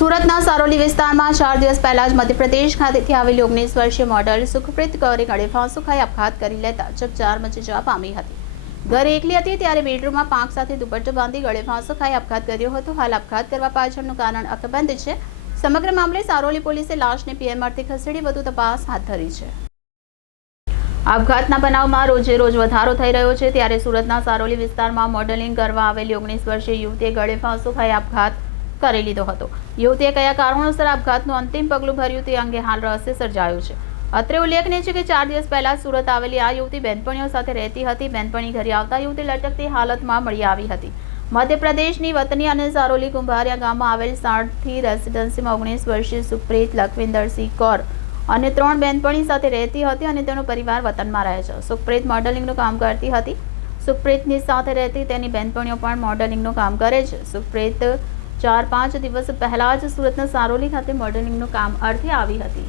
સુરતના સારોલી વિસ્તારમાં ચાર દિવસ પહેલા જ મધ્યપ્રદેશ ખાતેથી આવેલી ઓગણીસ વર્ષીય મોડલ સુખપ્રીત કૌરે ગળે ફાંસો ખાઈ આપઘાત કરી લેતા ચકચાર મચી જવા પામી હતી. ઘરે એકલી હતી ત્યારે બેડરૂમમાં પાંખ સાથે દુપટ્ટો બાંધી ગળે ફાંસો ખાઈ આપઘાત કર્યો હતો. હાલ આપઘાત કરવા પાછળનું કારણ અકબંધ છે. સમગ્ર મામલે સારોલી પોલીસે લાશને પીએમઆરથી ખસેડી વધુ તપાસ હાથ ધરી છે. આપઘાતના બનાવમાં રોજે રોજ વધારો થઈ રહ્યો છે. ત્યારે સુરતના સારોલી વિસ્તારમાં મોડેલિંગ કરવા આવેલી ઓગણીસ વર્ષીય યુવતીએ ગળે ફાંસો ખાઈ આપઘાત કરી લીધો હતો. યુવતીએ કયા કારણોસર આપઘાતનું અંતિમ પગલું ભર્યું તે અંગે હાલ રહસ્ય સર્જાયું છે. અત્રે ઉલ્લેખનીય છે કે ચાર દિવસ પહેલા સુરત આવેલી આ યુવતી બેનપણીઓ સાથે રહેતી હતી. બેનપણી ઘરે આવતા યુવતી લટકતી હાલતમાં મળી આવી હતી. મધ્યપ્રદેશની વતની અને સારોલી કુંભારિયા ગામમાં આવેલ સાઠથી રેસિડેન્સીમાં ઓગણીસ વર્ષીય સુપ્રીત લખવિંદરસિંહ કૌર અને ત્રણ બેનપણી સાથે રહેતી હતી અને તેનો પરિવાર વતનમાં રહે છે. સુપ્રીત મોડલિંગનું કામ કરતી હતી. સુપ્રીતની સાથે રહેતી તેની બેનપણીઓ પણ મોડલિંગનું કામ કરે છે. સુપ્રીત ચાર પાંચ દિવસ પહેલા જ સુરતના સારોલી ખાતે મોડેલિંગનું કામ અર્થે આવી હતી.